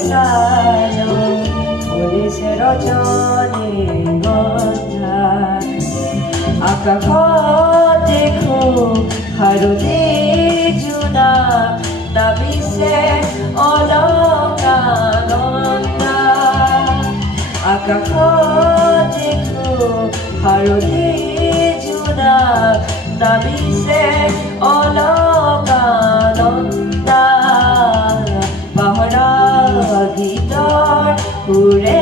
চালো ফুলিছে ৰজনীগন্ধা আকাশত দেখো হালধি জোনা নামিছে অলকানন্দা আকাশত দেখো হালধি জোনা নামিছে অলকানন্দা পাহৰা গীতৰ সুৰে